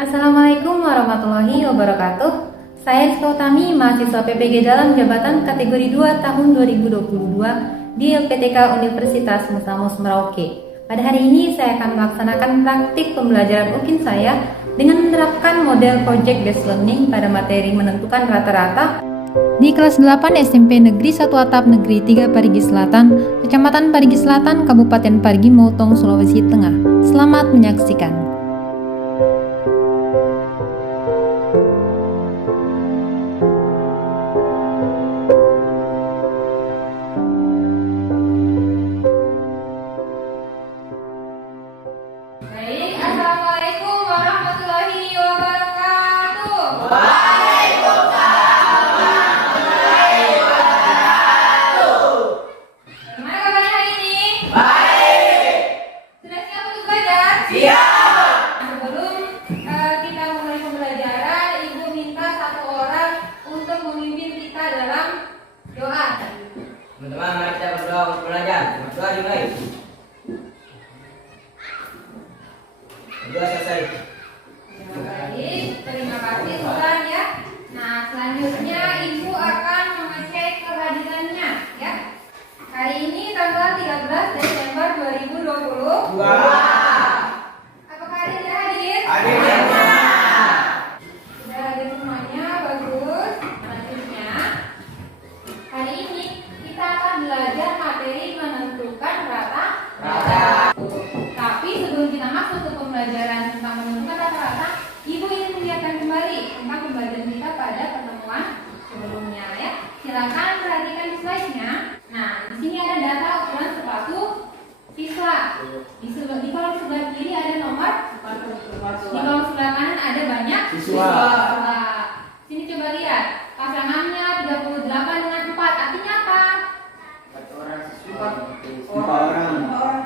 Assalamualaikum warahmatullahi wabarakatuh. Saya Rizka Utami, mahasiswa PPG dalam jabatan kategori 2 tahun 2022 di LPTK Universitas Musamus Merauke. Pada hari ini saya akan melaksanakan praktik pembelajaran UKIN saya dengan menerapkan model Project Based Learning pada materi menentukan rata-rata di kelas 8 SMP Negeri 1 Atap Negeri 3 Parigi Selatan, Kecamatan Parigi Selatan, Kabupaten Parigi Motong, Sulawesi Tengah. Selamat menyaksikan. Baik, Assalamualaikum warahmatullahi wabarakatuh. Gimana kabarnya hari ini? Baik. Sudah siap untuk belajar? Siap. Sebelum kita mulai pembelajaran, Ibu minta satu orang untuk memimpin kita dalam doa. Teman-teman, mari kita berdoa untuk belajar. Berdoa dimulai. Berdoa selesai. Baik, terima kasih Tuhan ya. Nah, selanjutnya Ibu akan mengecek kehadirannya ya. Hari ini tanggal 13 Desember 2020. Apakah ada yang hadir? Sudah hadir semuanya, bagus. Selanjutnya, hari ini kita akan belajar materi menentukan rata. Tapi sebelum kita masuk ke pembelajaran tentang menentukan rata-rata, Ibu ingin mengingatkan kembali tentang pembelajaran kita pada pertemuan sebelumnya ya. Silakan perhatikan di slide-nya. Nah, di sini ada data ukuran sepatu siswa. Di kolom sebelah kiri ada nomor sepatu. Di kolom sebelah kanan ada banyak Siswa. Sini coba lihat. Pasangannya 38 dengan 4. Artinya apa?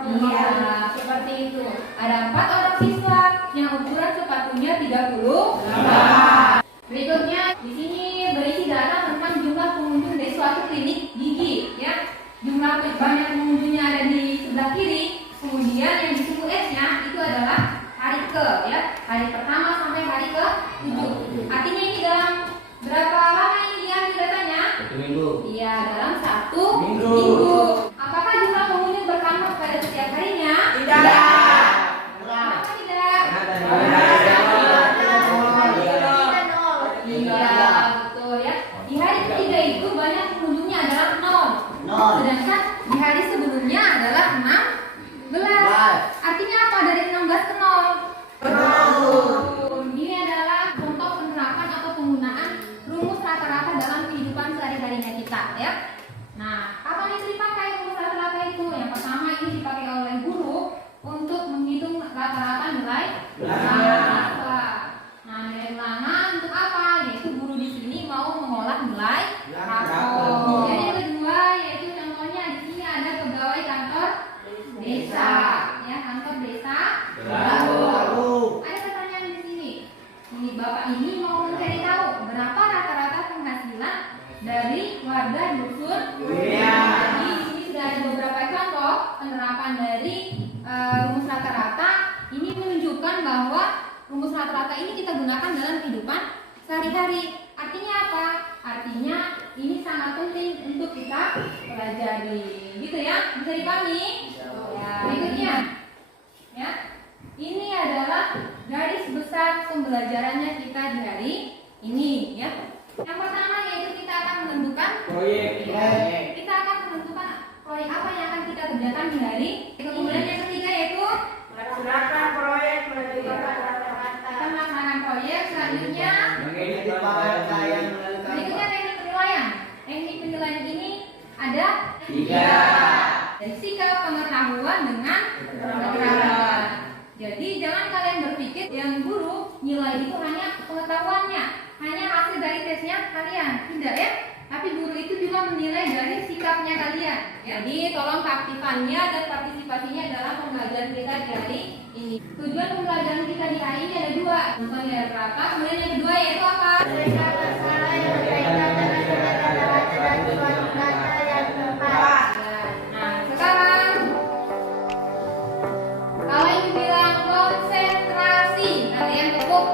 Iya, seperti itu. Ada 4 orang siswa yang ukuran sepatunya 30. Berikutnya di sini berisi data tentang jumlah pengunjung dari suatu klinik gigi ya. Jumlah banyak pengunjungnya ada di sebelah kiri. Kemudian yang di sudut S-nya itu adalah hari ke ya. Hari pertama sampai hari ke-7. Artinya ini dalam berapa lama ini diambil datanya? 1 minggu. Iya, dalam 1 Minggu. minggu. Apakah jumlah pengunjung bertambah pada setiap harinya? Kenapa tidak? Iya, betul ya. Di hari ketiga itu banyak pengunjungnya adalah 0. Sedangkan di hari sebelumnya adalah 16. Artinya apa dari 16 ke 0? Ini adalah contoh penerapan atau penggunaan rumus rata-rata dalam kehidupan sehari-harinya kita ya. Nah, kapan itu dipakai rumus rata-rata itu? Yang pertama ini dipakai oleh guru untuk menghitung rata-rata nilai bahasa. Nah, nilai ulangan untuk apa? Yaitu guru di sini mau mengolah nilai rapor. Jadi yang kedua yaitu contohnya di sini ada pegawai kantor desa, ya kantor desa. Ada pertanyaan di sini. Ini bapak ini mau mencari tahu berapa rata-rata penghasilan dari warga dusun. Jadi di sini sudah ada beberapa contoh penerapan dari rumus rata-rata. Ini menunjukkan bahwa rumus rata-rata ini kita gunakan dalam kehidupan sehari-hari. Artinya apa? Artinya ini sangat penting untuk kita pelajari. Gitu ya? Bisa dipahami? Ya, berikutnya. Ya. Ini adalah garis besar pembelajarannya kita di hari ini ya. Yang pertama yaitu kita akan menentukan Proyek. Kita akan menentukan proyek apa yang akan kita kerjakan di hari. Kemudian yang ketiga yaitu Melaksanakan proyek kita melaksanakan proyek. Selanjutnya berikutnya teknik penilaian. Teknik penilaian ini ada 3. Dari sikap, pengetahuan dengan pengetahuan. Jadi jangan kalian berpikir yang guru nilai itu hanya pengetahuannya, hanya hasil dari tesnya kalian, tidak ya. Tapi guru itu juga menilai dari sikapnya kalian. Jadi tolong keaktifannya dan partisipasinya dalam pembelajaran kita di hari ini. Tujuan pembelajaran kita di hari ini ada 2. Contoh nilai berapa? Kemudian yang kedua yaitu apa? Nah, sekarang kalau ibu bilang konsentrasi, kalian tepuk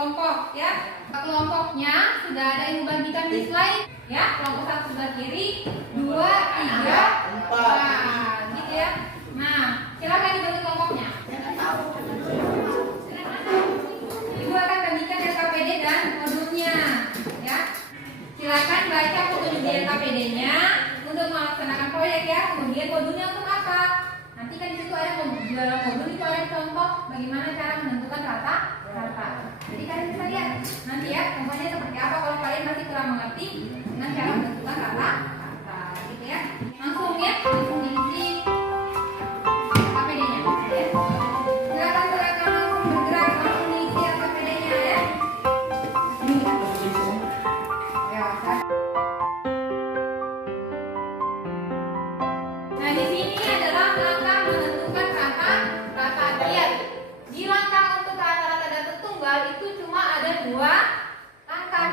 kelompok ya. Kelompoknya sudah ada yang membagikan di slide ya. Kelompok 1 sebelah kiri, 2, 3, 4 gitu ya. Nah, silakan dibantu kelompoknya. Ibu akan bagikan LKPD dan modulnya ya. Silakan baca modul di LKPD-nya untuk melaksanakan proyek ya. Kemudian modulnya untuk apa? Nanti kan di situ ada modul itu ada contoh bagaimana cara menentukan rata. Jadi kalian bisa lihat nanti ya contohnya seperti apa kalau kalian masih kurang mengerti dengan cara menentukan rata gitu ya. Langsung diisi LKPD-nya ya. Silakan langsung bergerak langsung diisi LKPD-nya ya. Nah, di sini adalah langkah menentukan rata. Lihat, di langkah untuk rata-rata data tunggal itu cuma ada 2 langkah.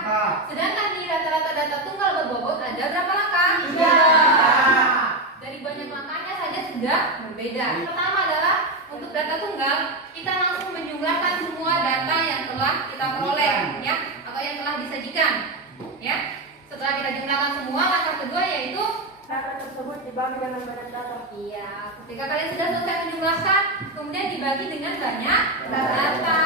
Sedangkan di rata-rata data tunggal berbobot ada berapa langkah? 3. Dari banyak langkahnya saja sudah berbeda. Pertama adalah untuk data tunggal, kita langsung menjumlahkan semua data yang telah kita peroleh ya, atau yang telah disajikan ya. Setelah kita jumlahkan semua, langkah kedua yaitu Data tersebut dibagi dengan banyak data. iya, ketika kalian sudah selesai menjumlahkan, kemudian dibagi dengan banyak data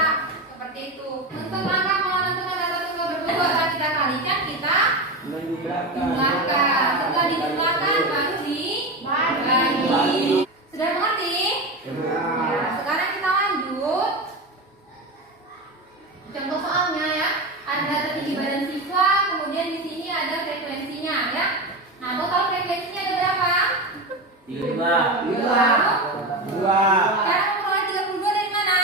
seperti itu. Untuk langkah menentukan data tunggal berbobot, setelah kita kalikan, kita jumlahkan. Setelah dijumlahkan, baru dibagi. Sudah mengerti? Ya, sekarang kita lanjut. Contoh soalnya ya, ada data tinggi badan siswa, kemudian di sini ada frekuensinya ya. Nah, total frekuensinya ada berapa? 2. Sekarang memperoleh 32 dari mana?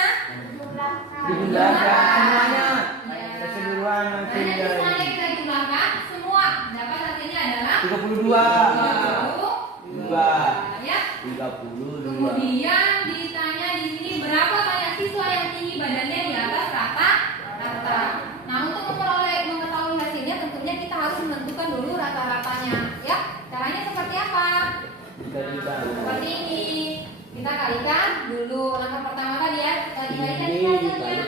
Dijumlahkan semuanya. Ya. Keseluruhan Nah, misalnya kita jumlahkan semua, dapat hasilnya adalah 32. 32 ya. 32. Kemudian ditanya di sini berapa banyak siswa yang tinggi badannya di atas rata-rata. Nah, untuk mengetahui hasilnya tentunya kita harus menentukan dulu rata-ratanya ya. Caranya seperti apa? Seperti ini. Kita kalikan dulu. Langkah pertama tadi ya, setelah dikalikan ini hasilnya.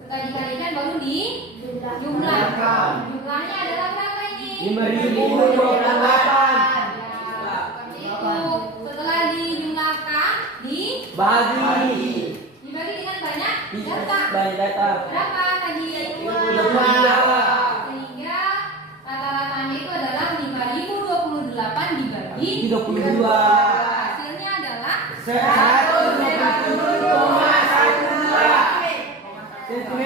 Setelah dikalikan baru dijumlahkan. Jumlahnya adalah berapa ini? 5.028. Ya, seperti itu. Setelah dijumlahkan, Bagi. dibagi dengan banyak data. Banyak data. Berapa tadi? 22. Sehingga rata-ratanya itu adalah 5.028 dibagi 32. Hasilnya adalah 1,12 cm.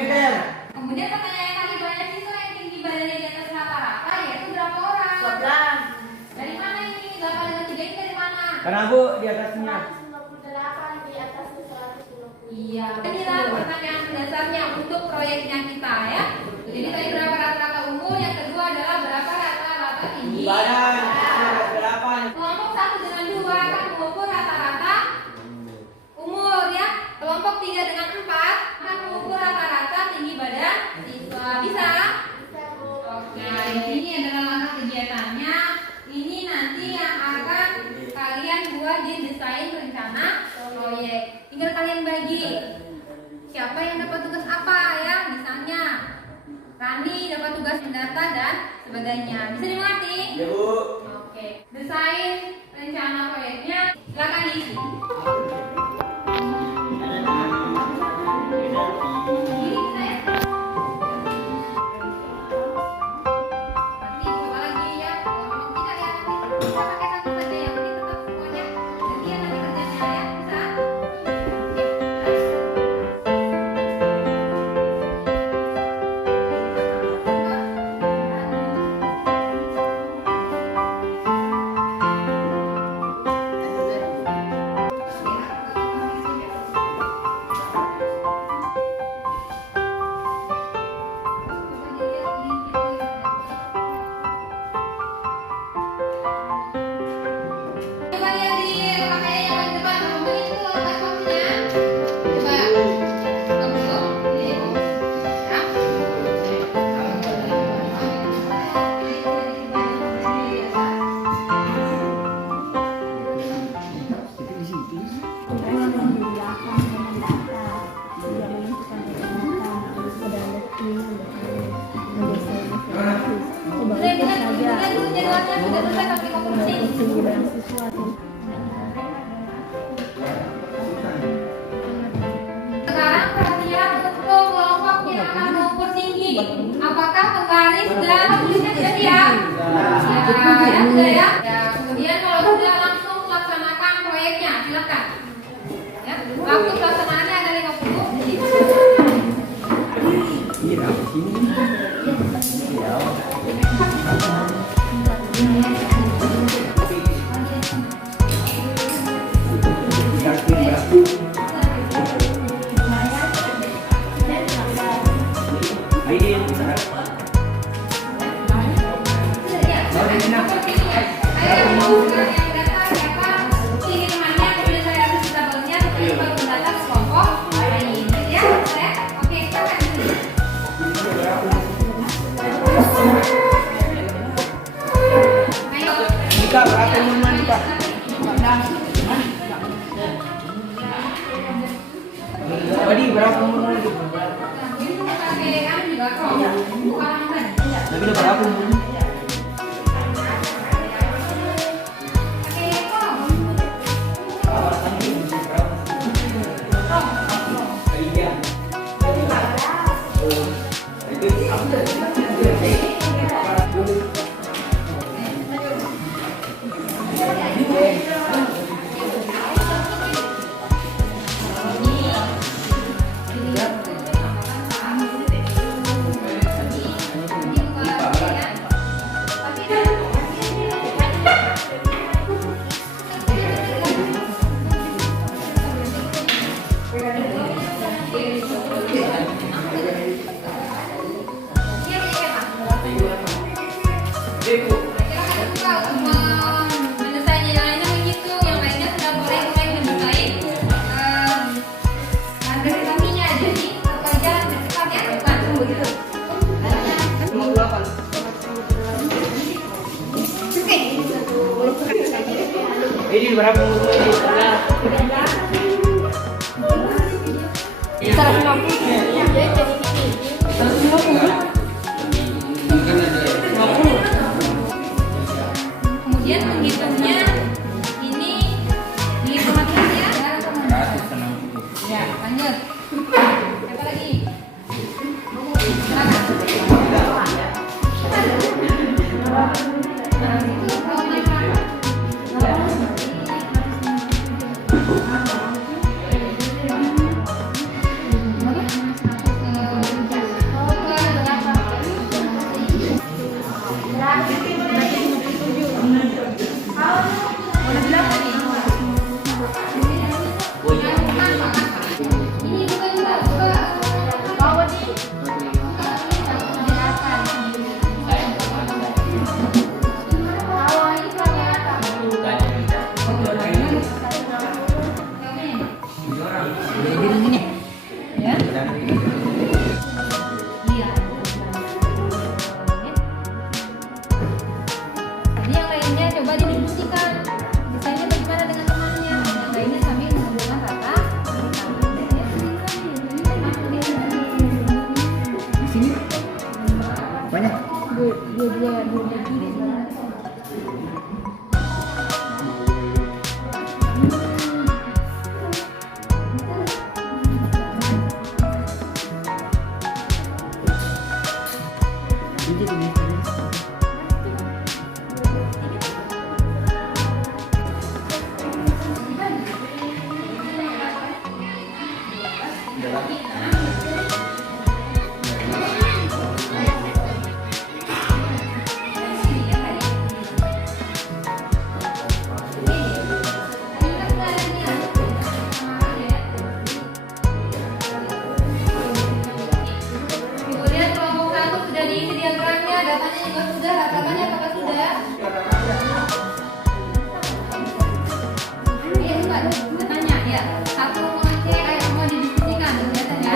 Kemudian pertanyaan tadi banyak siswa yang tinggi badannya di atas rata-rata yaitu berapa orang? 11. Dari mana ini? 8 dengan 3 ini dari mana? Karena Bu di atasnya. 158 di atas 150. Iya. Inilah pertanyaan dasarnya untuk proyeknya kita ya. Jadi tadi berapa rata-rata umur? Yang kedua adalah berapa rata-rata tinggi Badan. Berapa? Kelompok 1 dengan 2 akan mengukur rata-rata umur ya. Kelompok 3 dengan 4 akan mengukur rata-rata tinggi badan siswa. Bisa? Oke, ini adalah langkah kegiatannya. Ini nanti yang akan kalian buat di desain rencana proyek. Tinggal kalian bagi siapa yang dapat tugas apa ya. Misalnya Rani dapat tugas mendata dan sebagainya. Bisa dimengerti? Ya Bu. Oke, desain rencana proyeknya silakan diisi. Ini bisa ya? Nanti coba lagi ya. Kalau memang tidak ya nanti bisa pakai satu saja yang penting tetap semuanya. Gantian nanti kerjanya ya. Bisa? sudah selesai kami konstruksi. Sekarang perhatian untuk kelompok yang akan mengukur tinggi. Apakah penggaris dan tulisnya sudah siap? Ya, sudah ya. Ya, kemudian kalau sudah langsung laksanakan proyeknya, silakan. Ya, waktu pelaksanaannya ada 50 menit. Kak, berapa minuman Pak? Tadi berapa minuman? Tapi udah berapa minuman? Ini berapa minuman ini? 150. Kemudian menghitungnya ini dihitung lagi ya. Ya, lanjut. Apa lagi? Kemudian kelompok 1 sudah diisi diagramnya, datanya juga sudah, rata-ratanya apakah sudah? Iya, bukan. Datanya ya. Satu mengecek, ayo semua didiskusikan, kelihatan ya.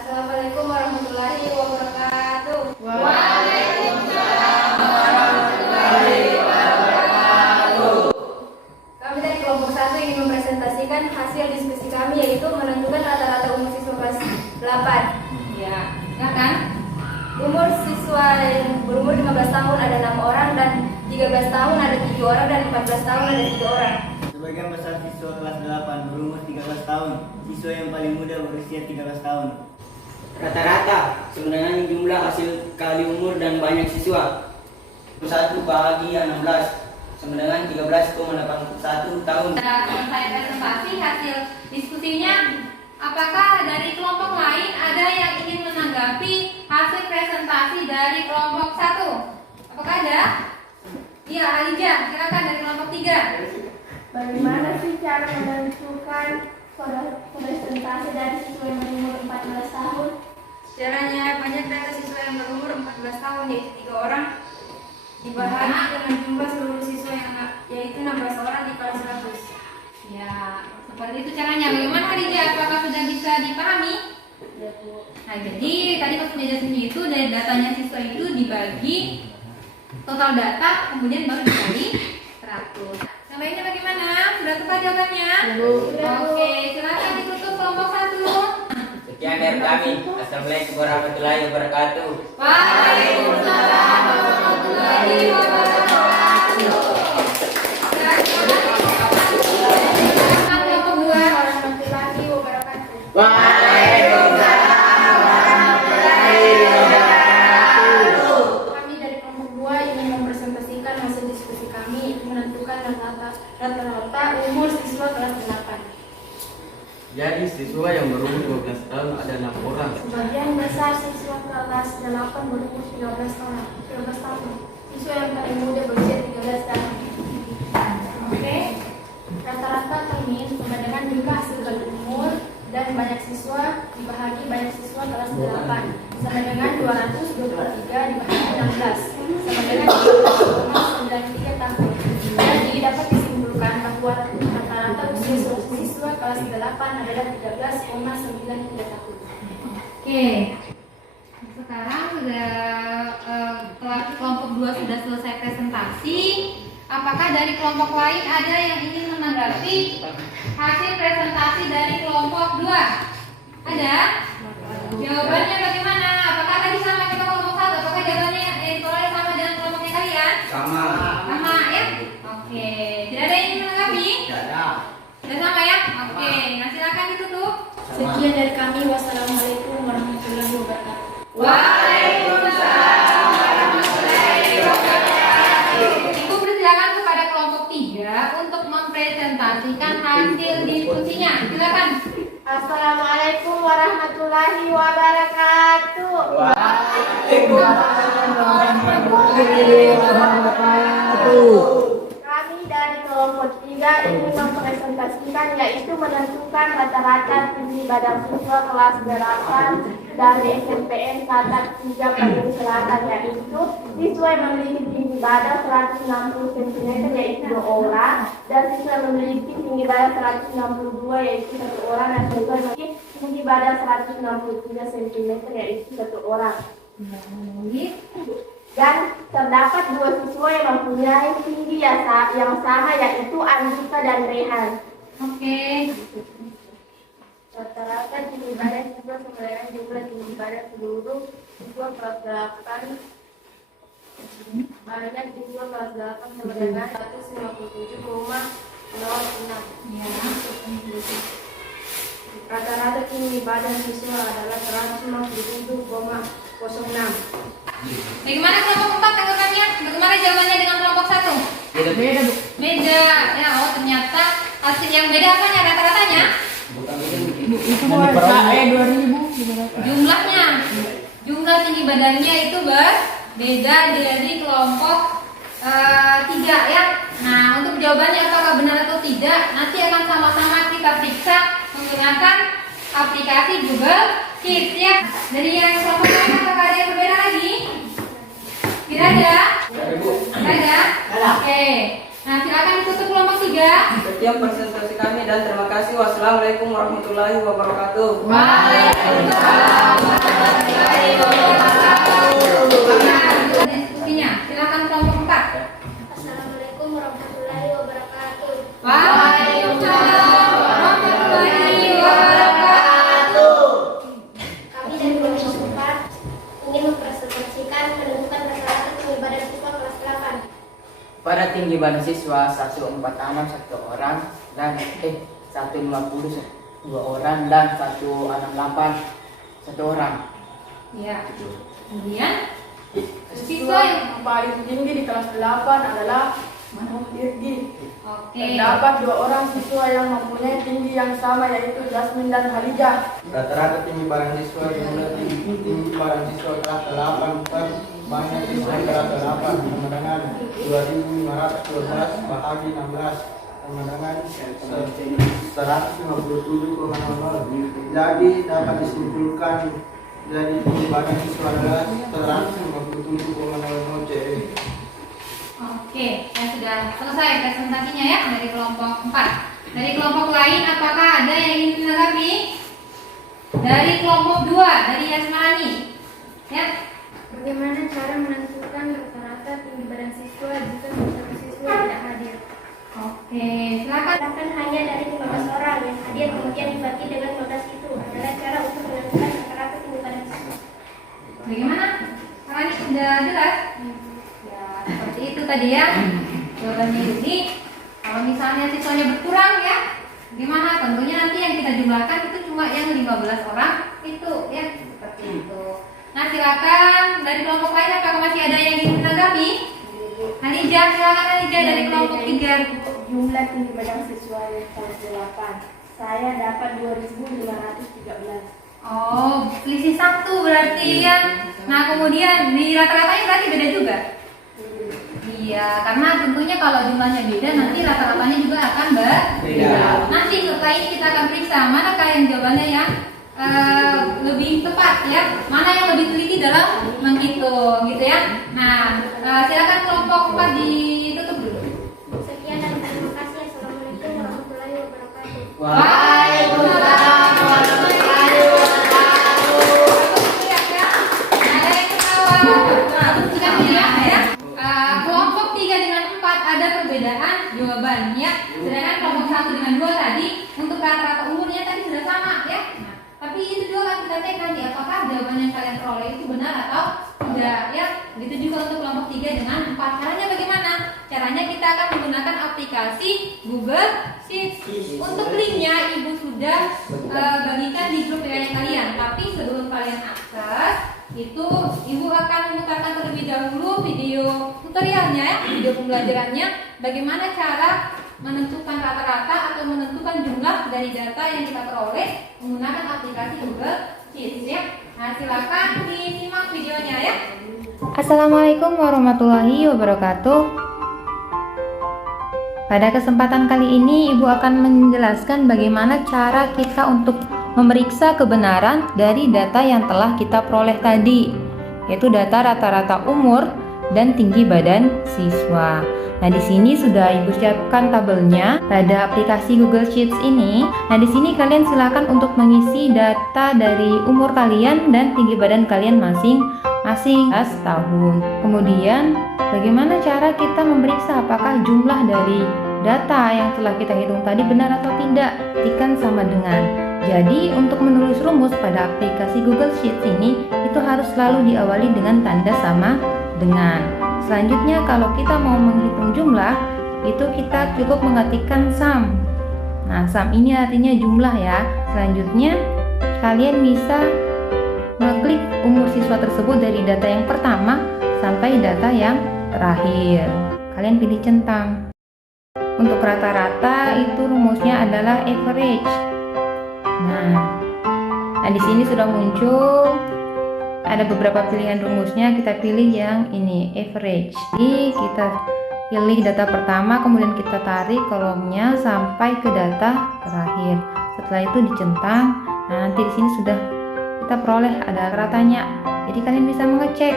Assalamualaikum warahmatullahi wabarakatuh. Kami dari kelompok 1 ingin mempresentasikan hasil diskusi kami, yaitu menentukan rata-rata umur siswa kelas 8. Ya, silakan. Umur siswa yang berumur 15 tahun ada 6 orang, dan 13 tahun ada 7 orang, dan 14 tahun ada 3 orang. Sebagian besar siswa kelas 8 berumur 13 tahun. Siswa yang paling muda berusia 13 tahun. Rata-rata sebenarnya jumlah hasil kali umur dan banyak siswa. 1 bahagi 16 sebenarnya 13,81 tahun. Kita selesai presentasi hasil diskusinya. Apakah dari kelompok lain ada yang ingin menanggapi hasil presentasi dari kelompok 1? Apakah ada? Iya, Alija, silakan dari kelompok 3. Bagaimana sih cara menentukan presentasi dari siswa yang berumur 14 tahun? Caranya, banyak data siswa yang berumur 14 tahun, yaitu 3 orang, dibahagi dengan jumlah seluruh siswa yang yaitu 16 orang dikali 100. Ya, seperti itu caranya. Bagaimana Alija? Apakah sudah bisa dipahami? Ya, Bu. Nah, jadi tadi pas penjelasannya itu dari datanya siswa itu dibagi total data, kemudian baru dikali 100. Yang lainnya bagaimana? Sudah tepat jawabannya? Oke, silakan ditutup kelompok 1. Sekian dari kami. Assalamualaikum warahmatullahi wabarakatuh. Waalaikumsalam warahmatullahi wabarakatuh. Silakan kelompok 2. Warahmatullahi wabarakatuh. Kami dari kelompok 2 ingin mempresentasikan hasil diskusi kami, menentukan rata-rata umur siswa kelas 8. Jadi siswa yang berumur 12 tahun ada 6 orang. Sebagian besar siswa kelas 8 berumur 13 tahun. Siswa yang paling muda berusia 13 tahun. Oke. Rata-rata kami sama dengan jumlah hasil bagi umur dan banyak siswa dibahagi banyak siswa kelas 8 sama dengan 223 dibahagi 16 sama dengan 13,93 tahun. Jadi dapat disimpulkan bahwa rata-rata usia siswa kelas 8 adalah 13,93 tahun. Oke. Sekarang sudah kelompok 2 sudah selesai presentasi. Apakah dari kelompok lain ada yang ingin menanggapi hasil presentasi dari kelompok 2? Ada? Jawabannya bagaimana? Apakah tadi sama kita kelompok 1? Apakah jawabannya editorial sama dengan kelompoknya kalian? Sama. Sama ya? Oke. Tidak ada yang ingin menanggapi? Sudah sama ya? Oke. Nah, silakan ditutup. Sekian dari kami. Wassalamualaikum warahmatullahi wabarakatuh. Waalaikumsalam warahmatullahi wabarakatuh. Ibu persilakan kepada kelompok 3 untuk mempresentasikan hasil diskusinya. Silakan. Assalamualaikum warahmatullahi wabarakatuh. Kami dari kelompok 3 ingin mempresentasikan, yaitu menentukan rata-rata tinggi badan siswa kelas 8 dari SMPN Katak 3 Bandung Selatan, yaitu siswa yang memiliki tinggi badan 160 cm yaitu 2 orang, dan siswa yang memiliki tinggi badan 162 yaitu 1 orang, dan siswa yang memiliki tinggi badan 163 cm yaitu 1 orang. Dan terdapat 2 siswa yang mempunyai tinggi yang sama, yaitu Andika dan Rehan. Oke. Rata-rata tinggi badan siswa sama dengan jumlah tinggi badan seluruh siswa kelas 8. Banyak siswa kelas 8 sama dengan 157,06. Ya. Rata-rata tinggi badan siswa adalah 157,06. Bagaimana kelompok 4 tanggapannya? Bagaimana jawabannya dengan kelompok 1? Beda, Bu. Beda. Ya, oh ternyata hasil yang beda apanya? Rata-ratanya? Jumlahnya. Jumlah tinggi badannya itu berbeda dari kelompok 3 ya. Nah, untuk jawabannya apakah benar atau tidak, nanti akan sama-sama kita periksa menggunakan aplikasi Google Kids ya. Dari yang kelompok lain apakah ada yang berbeda lagi? Tidak ada? Tidak ada? Oke. Nah, silakan ditutup kelompok 3. Sekian presentasi kami dan terima kasih. Wassalamualaikum warahmatullahi wabarakatuh. Waalaikumsalam warahmatullahi wabarakatuh. Nah, diskusinya, silakan kelompok 4. Assalamualaikum warahmatullahi wabarakatuh. Waalaikumsalam warahmatullahi wabarakatuh. Kami dari kelompok 4 ingin mempresentasikan menentukan rata-rata tinggi badan siswa kelas 8. Pada tinggi badan siswa 146 satu orang dan 150 dua orang dan 168 satu orang. Ya. Kemudian Siswa yang paling tinggi di kelas 8 adalah Manhum Irgi. oke. Terdapat 2 orang siswa yang mempunyai tinggi yang sama yaitu Jasmine dan Halijah. Rata-rata tinggi badan siswa jumlah tinggi badan siswa kelas 8 per banyak siswa kelas 8 sama dengan 2.512 bahagi 16 sama dengan 157,00. Jadi dapat disimpulkan jadi tinggi badan siswa adalah 157,00 CE. Oke, saya sudah selesai presentasinya ya dari kelompok 4. Dari kelompok lain apakah ada yang ingin menanggapi? Dari kelompok 2, dari Yasmani. Ya. Bagaimana cara menentukan rata-rata tinggi badan siswa jika satu siswa tidak hadir? Oke, silakan. Bahkan hanya dari 15 orang yang hadir kemudian dibagi dengan 15 itu adalah cara untuk menentukan rata-rata tinggi badan siswa. Bagaimana? Caranya sudah jelas? Ya, seperti itu tadi ya. Jawabannya ini kalau misalnya siswanya berkurang ya, gimana? Tentunya nanti yang kita jumlahkan itu cuma yang 15 orang itu ya, seperti itu. Nah, silakan dari kelompok lain apakah masih ada yang ingin menanggapi? Halijah, silakan Halijah dari kelompok 3. Jumlah tinggi badan siswa yang kelas 8 saya dapat 2.513. Oh, selisih 1 berarti ya. Nah, kemudian di rata-ratanya berarti beda juga. Iya, karena tentunya kalau jumlahnya beda nanti rata-ratanya juga akan berbeda. Nanti setelah ini kita akan periksa manakah yang jawabannya yang lebih tepat ya, mana yang lebih teliti dalam menghitung gitu ya. Nah, silakan kelompok 4 ditutup dulu. Sekian dan terima kasih. Assalamualaikum warahmatullahi wabarakatuh. Waalaikumsalam warahmatullahi wabarakatuh. Siap ya? Ada yang ketawa? Nah, buktikan dulu ya. Kelompok 3 dengan 4 ada perbedaan jawabannya. Sedangkan kelompok 1 dengan 2 tadi untuk rata-rata umurnya tadi sudah sama ya. Nah, tapi itu juga akan kita cek nanti apakah jawaban yang kalian peroleh itu benar atau tidak ya. Begitu juga untuk kelompok 3 dengan 4. Caranya bagaimana? Caranya kita akan menggunakan aplikasi Google Sheets. Untuk linknya Ibu sudah bagikan di grup WA kalian. Tapi sebelum kalian akses itu Ibu akan memutarkan terlebih dahulu video tutorialnya ya, video pembelajarannya bagaimana cara menentukan rata-rata atau menentukan jumlah dari data yang kita peroleh menggunakan aplikasi Google Sheets ya. Nah, silakan disimak videonya ya. Assalamualaikum warahmatullahi wabarakatuh. Pada kesempatan kali ini Ibu akan menjelaskan bagaimana cara kita untuk memeriksa kebenaran dari data yang telah kita peroleh tadi, yaitu data rata-rata umur dan tinggi badan siswa. Nah, di sini sudah Ibu siapkan tabelnya pada aplikasi Google Sheets ini. Nah, di sini kalian silakan untuk mengisi data dari umur kalian dan tinggi badan kalian masing-masing tahun. Kemudian, bagaimana cara kita memeriksa apakah jumlah dari data yang telah kita hitung tadi benar atau tidak? Ketikkan sama dengan. Jadi, untuk menulis rumus pada aplikasi Google Sheets ini, itu harus selalu diawali dengan tanda sama dengan. Selanjutnya, kalau kita mau menghitung jumlah, itu kita cukup mengetikkan sum. Nah, sum ini artinya jumlah ya. Selanjutnya, kalian bisa mengklik umur siswa tersebut dari data yang pertama sampai data yang terakhir. Kalian pilih centang. Untuk rata-rata itu rumusnya adalah average. Nah, di sini sudah muncul ada beberapa pilihan rumusnya. Kita pilih yang ini, average. Jadi kita pilih data pertama, kemudian kita tarik kolomnya sampai ke data terakhir. Setelah itu dicentang. Nah, nanti di sini sudah kita peroleh ada ratanya. Jadi kalian bisa mengecek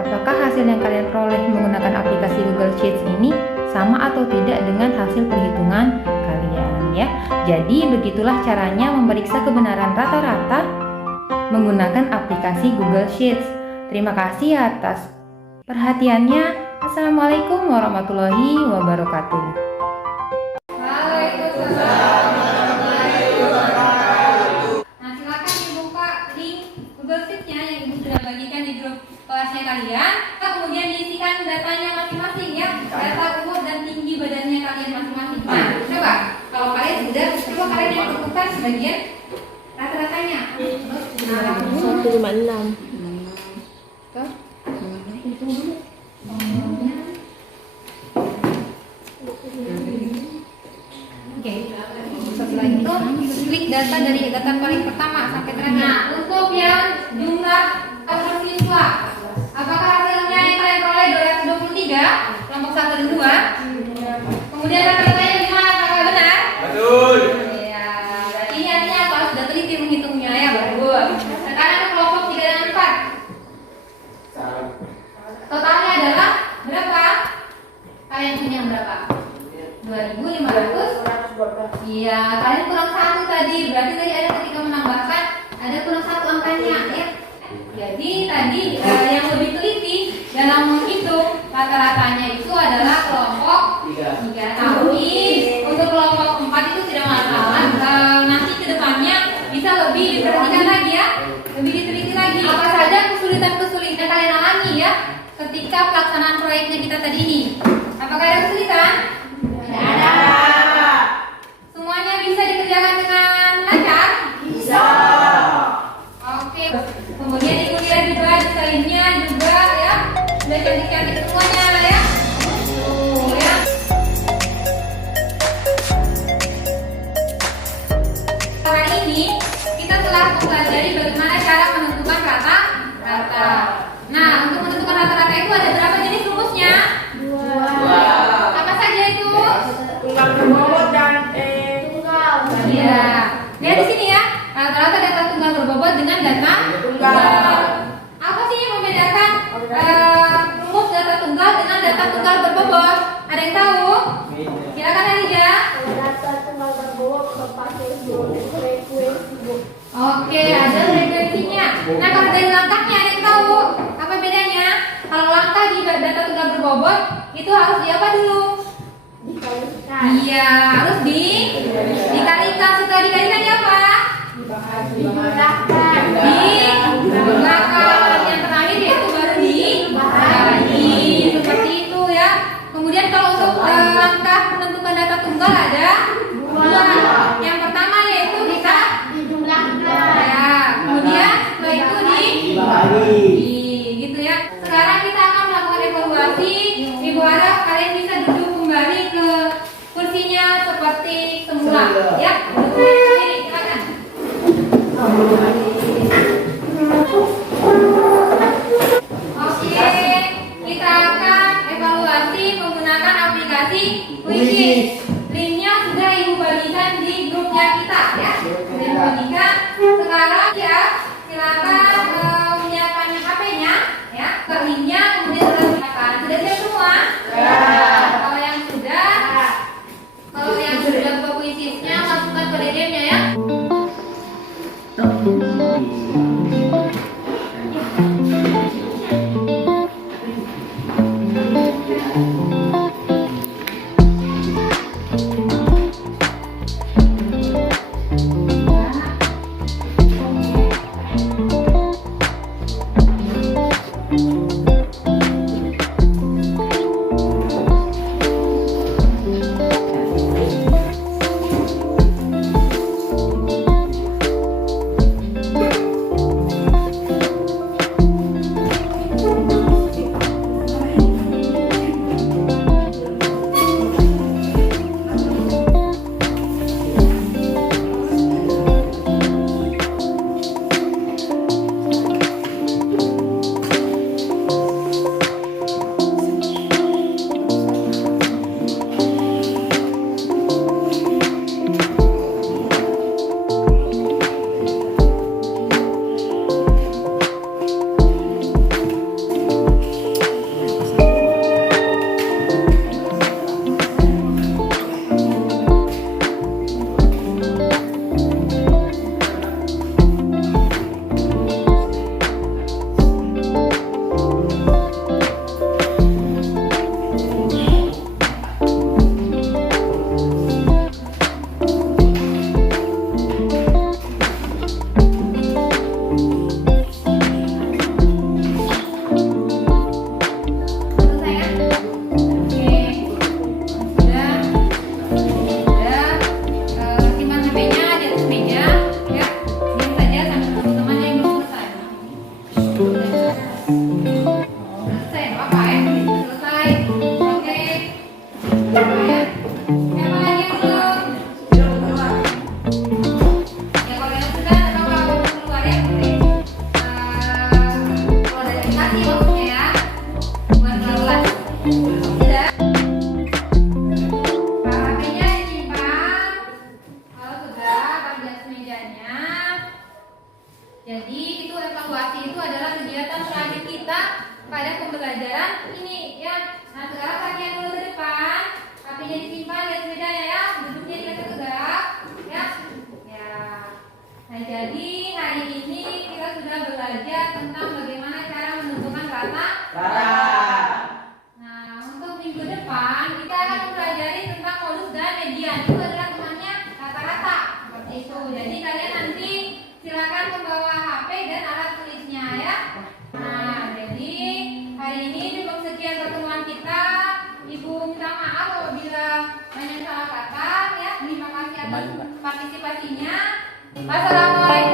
apakah hasil yang kalian peroleh menggunakan aplikasi Google Sheets ini sama atau tidak dengan hasil perhitungan kalian ya. Jadi begitulah caranya memeriksa kebenaran rata-rata menggunakan aplikasi Google Sheets. Terima kasih atas perhatiannya. Assalamualaikum warahmatullahi wabarakatuh. Waalaikumsalam warahmatullahi wabarakatuh. Nah, silakan dibuka link Google Sheets-nya yang Ibu sudah bagikan di grup kelasnya kalian. Kemudian diisikan datanya masing-masing ya, data umur dan tinggi badannya kalian masing-masing. Nah, coba kalau kalian sudah, coba kalian yang temukan sebagian rata-ratanya. 156. Oke, setelah itu klik data dari data paling pertama sampai terakhir. Nah, untuk yang jumlah siswa, apakah hasilnya yang kalian peroleh 223 kelompok 1 dan 2? Kemudian rata-ratanya gimana? Apakah benar? Betul. Ya, berarti ini artinya kalau sudah teliti menghitungnya ya, bagus. Sekarang ke kelompok 3 dan 4. Totalnya adalah berapa? Kalian punya berapa? 2.500. Iya, kalian kurang 1 tadi. Berarti tadi ada ketika menambahkan ada kurang 1 angkanya ya. Jadi tadi yang lebih teliti dalam menghitung rata-ratanya itu adalah kelompok 3. Tapi untuk kelompok 4 itu tidak masalah. Nanti kedepannya bisa lebih diperhatikan lagi ya, lebih diteliti lagi. Apa saja kesulitan-kesulitan yang kalian alami ya ketika pelaksanaan proyeknya kita tadi ini? Apakah ada kesulitan? Tidak ada. Semuanya bisa dikerjakan dengan lancar? Bisa. Oke. Kemudian Ibu lihat juga desainnya juga ya. Sudah cantik-cantik semuanya ya. Tuh ya. Hari ini kita telah mempelajari bagaimana cara menentukan rata-rata. Nah, untuk menentukan rata-rata itu ada berapa jenis rumusnya? 2. Apa saja itu? Tunggal berbobot dan tunggal. Iya. Lihat di sini ya. Rata-rata data tunggal berbobot dengan data tunggal. Apa sih yang membedakan rumus data tunggal dengan data tunggal berbobot? Ada yang tahu? Silakan Elija. Data tunggal berbobot berpakai frekuensi. Oke, ada frekuensinya. Nah, kalau dari langkahnya ada yang tahu? Apa bedanya? Kalau langkah di data tunggal berbobot itu harus di apa dulu? Dikalikan. Iya, harus dikalikan. Setelah dikalikan ya apa? Dijumlahkan. Dijumlahkan. Yang terakhir yaitu baru dibagi. Seperti itu ya. Kemudian kalau untuk langkah menentukan data tunggal ada 2. Yang pertama yaitu kita Dijumlahkan. ya. Kemudian setelah itu dibagi. Gitu ya. Sekarang kita akan melakukan evaluasi. Ibu harap kalian bisa duduk kembali ke kursinya seperti semula ya. Duduk sendiri, silakan. Oke, kita akan evaluasi menggunakan aplikasi Quizzes. Linknya sudah Ibu bagikan di grupnya kita ya. Sudah Ibu bagikan. Sekarang ya, silakan menyiapkan HP-nya ya. Ke linknya kemudian silakan. Sudah siap semua? Ya. Kalau yang sudah buka Quizzesnya masukkan ke DM-nya ya. Jadi hari ini kita sudah belajar tentang bagaimana cara menentukan rata. Nah, untuk minggu depan kita akan mempelajari tentang modus dan median. Itu adalah temannya rata-rata seperti itu. Jadi kalian nanti silakan membawa HP dan alat tulisnya ya. Nah, jadi hari ini cukup sekian pertemuan kita. Ibu minta maaf apabila banyak salah kata ya. Terima kasih atas partisipasinya. Wassalamualaikum